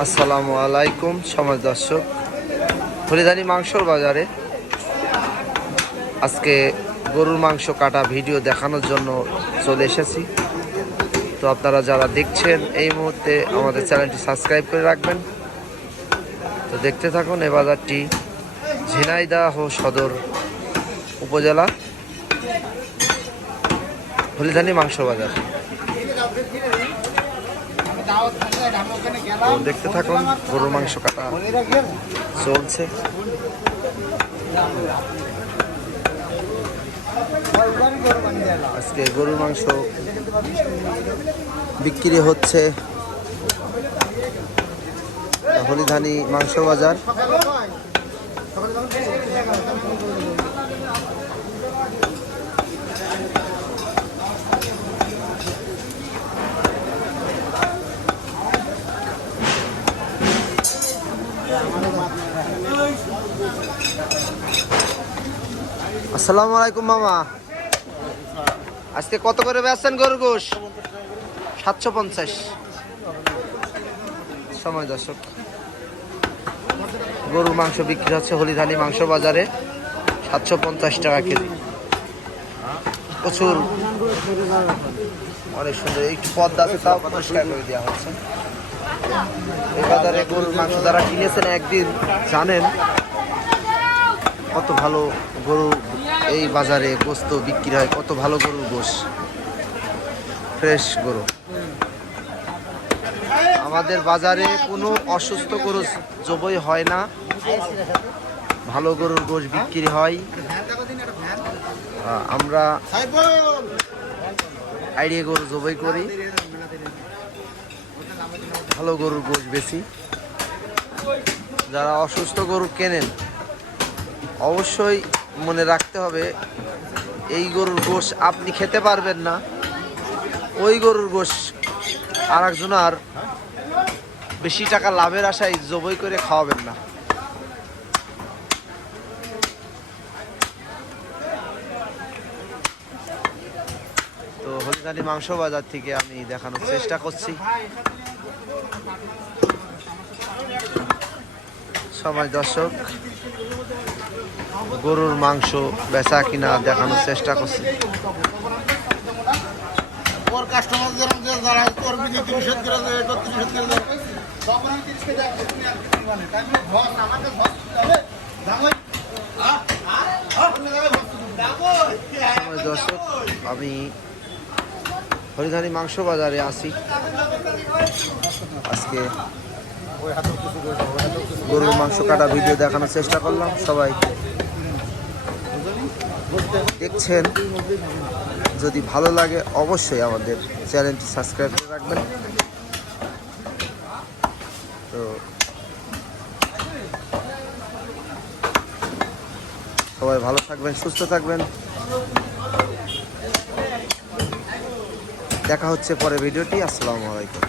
আসসালামু আলাইকুম সমাজ দর্শক, হলিধানি মাংসর বাজারে আজকে গরুর মাংস কাটা ভিডিও দেখানোর জন্য চলে এসেছি। তো আপনারা যারা দেখছেন এই মুহূর্তে আমাদের চ্যানেলটি সাবস্ক্রাইব করে রাখবেন। তো দেখতে থাকুন। এই বাজারটি ঝিনাইদহ সদর উপজেলা হলিধানি মাংস বাজার। দেখতে থাকুন, গরুর মাংস কাটা চলছে। আজকে গরুর মাংস বিক্রি হচ্ছে হলিধানি মাংস বাজার। আসসালামু আলাইকুম মামা, আজকে কত করে বেচছেন গরুর গোশ? 750। সময় দর্শক, গরুর মাংস বিক্রি হচ্ছে হলিধানি মাংস বাজারে 750 টাকা কেজি। প্রচুর অনেক সুন্দর, একটু পদ্মা আছে তাও পরিষ্কার করে দেওয়া হচ্ছে। এই বাজারে গরুর মাংস যারা কিনেছেন একদিন জানেন কত ভালো গরু এই বাজারে গোস্ত বিক্রি হয়, কত ভালো গরুর গোশ, ফ্রেশ গরু। আমাদের বাজারে কোনো অসুস্থ গরু জবাই হয় না, ভালো গরুর গোশ বিক্রি হয়। আমরা আইডিয়া গরু জবাই করি, ভালো গরুর গোশ বেশি। যারা অসুস্থ গরু কেনেন অবশ্যই মনে রাখতে হবে, এই গরুর গোশ আপনি খেতে পারবেন না, ওই গরুর গোশ আর একজন আর বেশি টাকা লাভের আশায় জবাই করে খাওয়াবেন না। তো হলিধানি মাংস বাজার থেকে আমি দেখানোর চেষ্টা করছি। সবাই দর্শক, গরুর মাংস বেচা কিনা দেখানোর চেষ্টা করছি। দর্শক, আমি হলিধানি মাংস বাজারে আছি। আজকে গরুর মাংস কাটা ভিডিও দেখানোর চেষ্টা করলাম। সবাই দেখছেন, যদি ভালো লাগে অবশ্যই আমাদের চ্যানেলটি সাবস্ক্রাইব করে রাখবেন। তো সবাই ভালো থাকবেন, সুস্থ থাকবেন। দেখা হচ্ছে পরে ভিডিওটি। আসসালামু আলাইকুম।